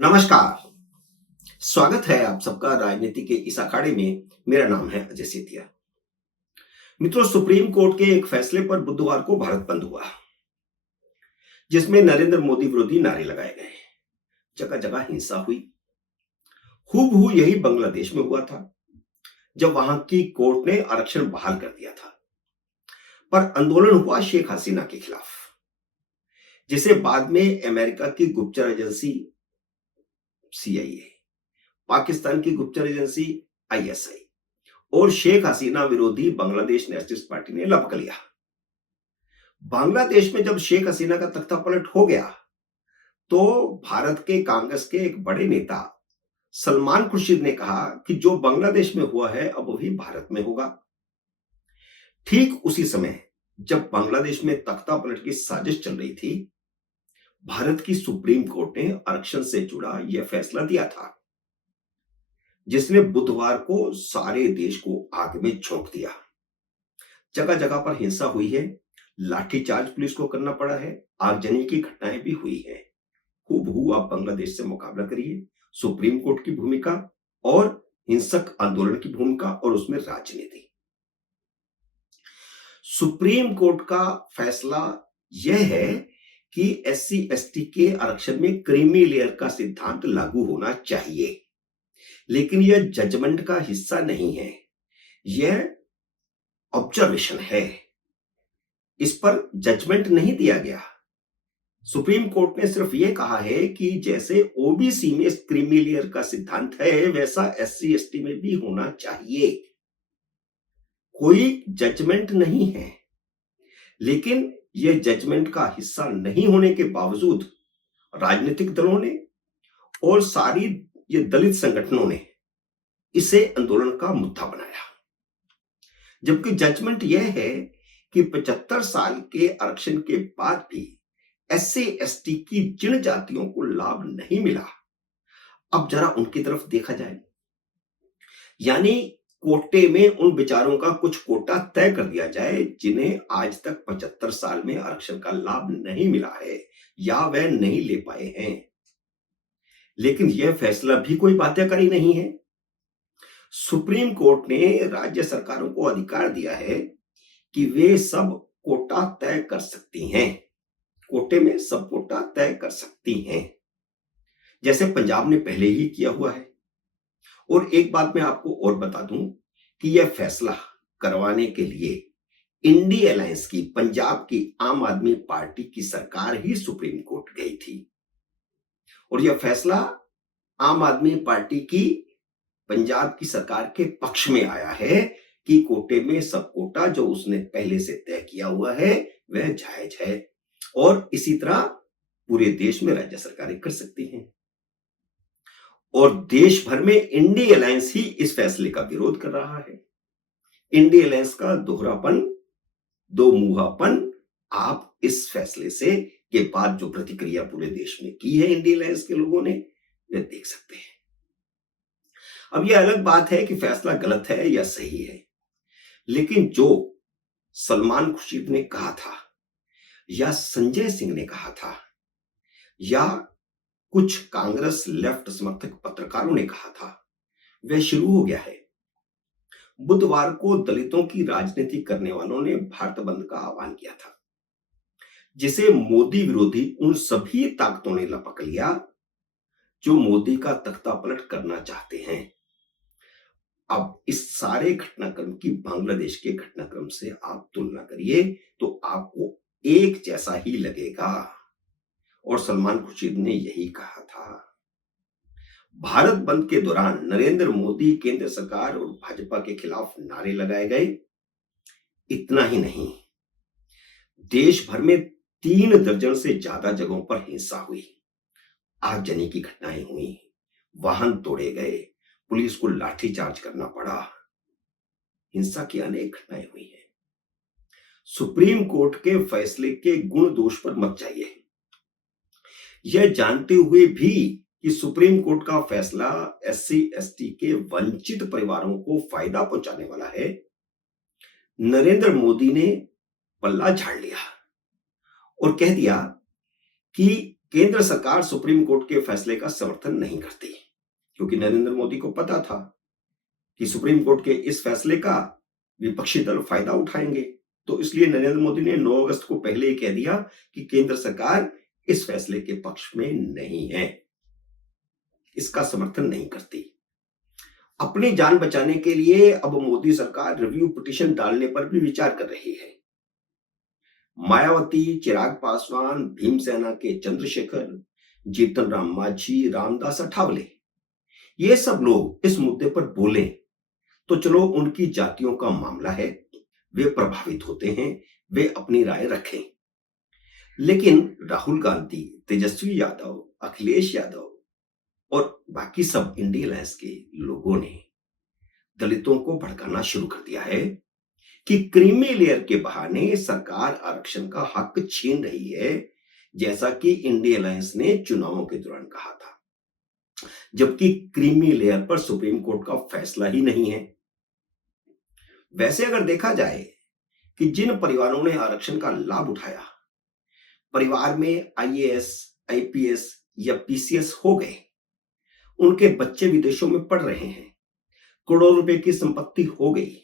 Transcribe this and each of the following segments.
नमस्कार। स्वागत है आप सबका राजनीति के इस अखाड़े में। मेरा नाम है अजय सेतिया। मित्रों, सुप्रीम कोर्ट के एक फैसले पर बुधवार को भारत बंद हुआ, जिसमें नरेंद्र मोदी विरोधी नारे लगाए गए। जगह जगह हिंसा हुई। हूबहू यही बांग्लादेश में हुआ था, जब वहां की कोर्ट ने आरक्षण बहाल कर दिया था। पर आंदोलन हुआ शेख हसीना के खिलाफ, जिसे बाद में अमेरिका की गुप्तचर एजेंसी CIA, पाकिस्तान की गुप्तचर एजेंसी ISI और शेख हसीना विरोधी बांग्लादेश नेशनलिस्ट पार्टी ने लपक लिया। बांग्लादेश में जब शेख हसीना का तख्ता पलट हो गया, तो भारत के कांग्रेस के एक बड़े नेता सलमान खुर्शीद ने कहा कि जो बांग्लादेश में हुआ है अब वही भारत में होगा। ठीक उसी समय जब बांग्लादेश में तख्ता पलट की साजिश चल रही थी, भारत की सुप्रीम कोर्ट ने आरक्षण से जुड़ा यह फैसला दिया था, जिसने बुधवार को सारे देश को आग में झोंक दिया। जगह जगह पर हिंसा हुई है, लाठीचार्ज पुलिस को करना पड़ा है, आगजनी की घटनाएं भी हुई है। हूबहू आप बांग्लादेश से मुकाबला करिए, सुप्रीम कोर्ट की भूमिका और हिंसक आंदोलन की भूमिका और उसमें राजनीति। सुप्रीम कोर्ट का फैसला यह है कि SC ST के आरक्षण में क्रीमी लेयर का सिद्धांत लागू होना चाहिए, लेकिन यह जजमेंट का हिस्सा नहीं है, यह ऑब्जर्वेशन है। इस पर जजमेंट नहीं दिया गया। सुप्रीम कोर्ट ने सिर्फ यह कहा है कि जैसे OBC में क्रीमी लेयर का सिद्धांत है, वैसा SC ST में भी होना चाहिए। कोई जजमेंट नहीं है, लेकिन यह जजमेंट का हिस्सा नहीं होने के बावजूद राजनीतिक दलों ने और सारी ये दलित संगठनों ने इसे आंदोलन का मुद्दा बनाया। जबकि जजमेंट यह है कि 75 साल के आरक्षण के बाद भी SC ST की जिन जातियों को लाभ नहीं मिला, अब जरा उनकी तरफ देखा जाए। यानी कोटे में उन विचारों का कुछ कोटा तय कर दिया जाए जिन्हें आज तक 75 साल में आरक्षण का लाभ नहीं मिला है या वह नहीं ले पाए हैं। लेकिन यह फैसला भी कोई बाध्यकारी नहीं है। सुप्रीम कोर्ट ने राज्य सरकारों को अधिकार दिया है कि वे सब कोटा तय कर सकती हैं। कोटे में सब कोटा तय कर सकती हैं, जैसे पंजाब ने पहले ही किया हुआ है। और एक बात मैं आपको और बता दूं कि यह फैसला करवाने के लिए इंडी अलायंस की पंजाब की आम आदमी पार्टी की सरकार ही सुप्रीम कोर्ट गई थी। और यह फैसला आम आदमी पार्टी की पंजाब की सरकार के पक्ष में आया है कि कोटे में सब कोटा जो उसने पहले से तय किया हुआ है वह जायज है और इसी तरह पूरे देश में राज्य सरकारें कर सकती हैं। और देश भर में इंडी अलायंस ही इस फैसले का विरोध कर रहा है। इंडी अलायंस का दोहरापन, दो मुहापन आप इस फैसले से के बाद जो प्रतिक्रिया पूरे देश में की है इंडी अलायंस के लोगों ने, वे देख सकते हैं। अब यह अलग बात है कि फैसला गलत है या सही है, लेकिन जो सलमान खुर्शीद ने कहा था या संजय सिंह ने कहा था या कुछ कांग्रेस लेफ्ट समर्थक पत्रकारों ने कहा था, वह शुरू हो गया है। बुधवार को दलितों की राजनीति करने वालों ने भारत बंद का आह्वान किया था, जिसे मोदी विरोधी उन सभी ताकतों ने लपक लिया जो मोदी का तख्ता पलट करना चाहते हैं। अब इस सारे घटनाक्रम की बांग्लादेश के घटनाक्रम से आप तुलना करिए तो आपको एक जैसा ही लगेगा। और सलमान खुर्शीद ने यही कहा था। भारत बंद के दौरान नरेंद्र मोदी, केंद्र सरकार और भाजपा के खिलाफ नारे लगाए गए। इतना ही नहीं, देश भर में 3 दर्जन से ज्यादा जगहों पर हिंसा हुई, आगजनी की घटनाएं हुई, वाहन तोड़े गए, पुलिस को लाठीचार्ज करना पड़ा, हिंसा की अनेक घटनाएं हुई हैं। सुप्रीम कोर्ट के फैसले के गुण दोष पर मत जाइए। यह जानते हुए भी कि सुप्रीम कोर्ट का फैसला SC ST के वंचित परिवारों को फायदा पहुंचाने वाला है, नरेंद्र मोदी ने पल्ला झाड़ लिया और कह दिया कि केंद्र सरकार सुप्रीम कोर्ट के फैसले का समर्थन नहीं करती, क्योंकि नरेंद्र मोदी को पता था कि सुप्रीम कोर्ट के इस फैसले का विपक्षी दल फायदा उठाएंगे। तो इसलिए नरेंद्र मोदी ने 9 अगस्त को पहले ही कह दिया कि केंद्र सरकार इस फैसले के पक्ष में नहीं है, इसका समर्थन नहीं करती। अपनी जान बचाने के लिए अब मोदी सरकार रिव्यू पिटीशन डालने पर भी विचार कर रही है। मायावती, चिराग पासवान, भीमसेना के चंद्रशेखर, जीतन राम मांझी, रामदास अठावले, ये सब लोग इस मुद्दे पर बोले तो चलो, उनकी जातियों का मामला है, वे प्रभावित होते हैं, वे अपनी राय रखें। लेकिन राहुल गांधी, तेजस्वी यादव, अखिलेश यादव और बाकी सब इंडिया अलायंस के लोगों ने दलितों को भड़काना शुरू कर दिया है कि क्रीमी लेयर के बहाने सरकार आरक्षण का हक छीन रही है, जैसा कि इंडिया अलायंस ने चुनावों के दौरान कहा था, जबकि क्रीमी लेयर पर सुप्रीम कोर्ट का फैसला ही नहीं है। वैसे अगर देखा जाए कि जिन परिवारों ने आरक्षण का लाभ उठाया, परिवार में आईएएस, आईपीएस या पीसीएस हो गए, उनके बच्चे विदेशों में पढ़ रहे हैं, करोड़ों रुपए की संपत्ति हो गई,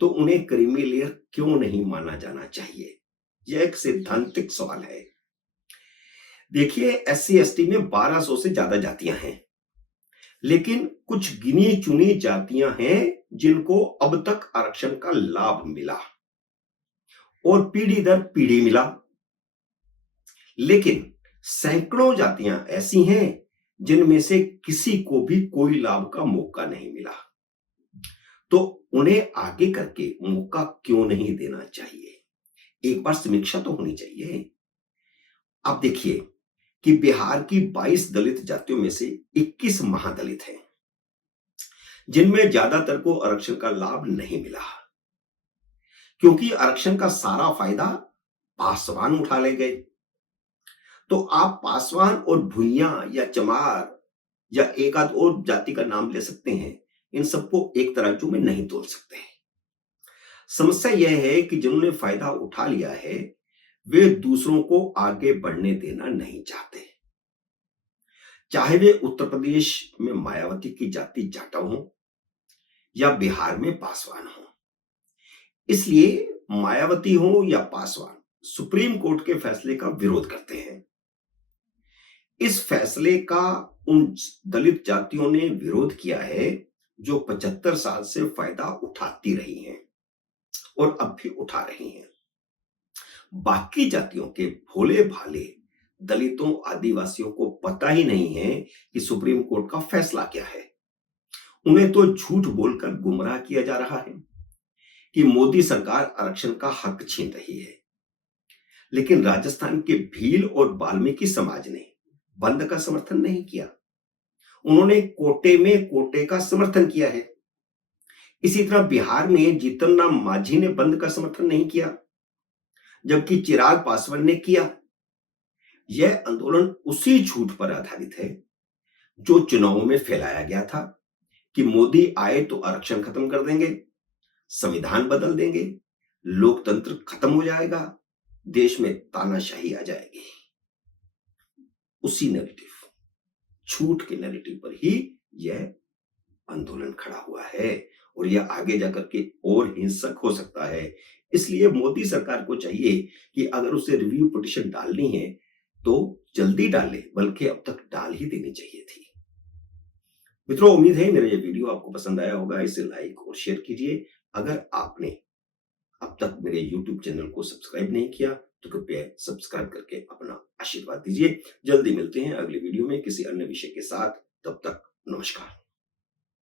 तो उन्हें क्रीमी लेयर क्यों नहीं माना जाना चाहिए? यह एक सैद्धांतिक सवाल है। देखिए, एससी एसटी में 1200 से ज्यादा जातियां हैं, लेकिन कुछ गिनी चुनी जातियां हैं जिनको अब तक आरक्षण का लाभ मिला और पीढ़ी दर पीढ़ी मिला। लेकिन सैकड़ों जातियां ऐसी हैं जिनमें से किसी को भी कोई लाभ का मौका नहीं मिला। तो उन्हें आगे करके मौका क्यों नहीं देना चाहिए? एक बार समीक्षा तो होनी चाहिए। आप देखिए कि बिहार की 22 दलित जातियों में से 21 महादलित हैं, जिनमें ज्यादातर को आरक्षण का लाभ नहीं मिला, क्योंकि आरक्षण का सारा फायदा पासवान उठा ले गए। तो आप पासवान और भुइयां या चमार या एक आध और जाति का नाम ले सकते हैं, इन सबको एक तराजू में नहीं तोल सकते। समस्या यह है कि जिन्होंने फायदा उठा लिया है, वे दूसरों को आगे बढ़ने देना नहीं चाहते, चाहे वे उत्तर प्रदेश में मायावती की जाति जाटव हो या बिहार में पासवान हो। इसलिए मायावती हो या पासवान सुप्रीम कोर्ट के फैसले का विरोध करते हैं। इस फैसले का उन दलित जातियों ने विरोध किया है जो 75 साल से फायदा उठाती रही हैं और अब भी उठा रही हैं। बाकी जातियों के भोले भाले दलितों, आदिवासियों को पता ही नहीं है कि सुप्रीम कोर्ट का फैसला क्या है। उन्हें तो झूठ बोलकर गुमराह किया जा रहा है कि मोदी सरकार आरक्षण का हक छीन रही है। लेकिन राजस्थान के भील और वाल्मीकि समाज ने बंद का समर्थन नहीं किया, उन्होंने कोटे में कोटे का समर्थन किया है। इसी तरह बिहार में जीतन राम मांझी ने बंद का समर्थन नहीं किया, जबकि चिराग पासवान ने किया। यह आंदोलन उसी झूठ पर आधारित है जो चुनावों में फैलाया गया था कि मोदी आए तो आरक्षण खत्म कर देंगे, संविधान बदल देंगे, लोकतंत्र खत्म हो जाएगा, देश में तानाशाही आ जाएगी। उसी नैरेटिव, झूठ के नैरेटिव पर ही यह आंदोलन खड़ा हुआ है और यह आगे जाकर के और हिंसक हो सकता है। इसलिए मोदी सरकार को चाहिए कि अगर उसे रिव्यू पिटीशन डालनी है तो जल्दी डाले, बल्कि अब तक डाल ही देनी चाहिए थी। मित्रों, उम्मीद है मेरा यह वीडियो आपको पसंद आया होगा। इसे लाइक और शेयर कीजिए। अगर आपने अब तक मेरे YouTube चैनल को सब्सक्राइब नहीं किया तो कृपया सब्सक्राइब करके अपना आशीर्वाद दीजिए। जल्दी मिलते हैं अगले वीडियो में किसी अन्य विषय के साथ। तब तक नमस्कार।